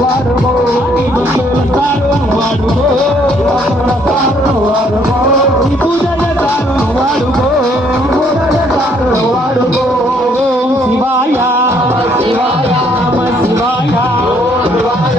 వాడుకో నీ భక్తుల సారును వాడుకో వాడుకో నీ పూజల సారును వాడుకో వాడుకో శివాయ శివాయ శివాయ శివాయ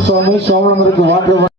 స్వామి సోమవారం వాటర్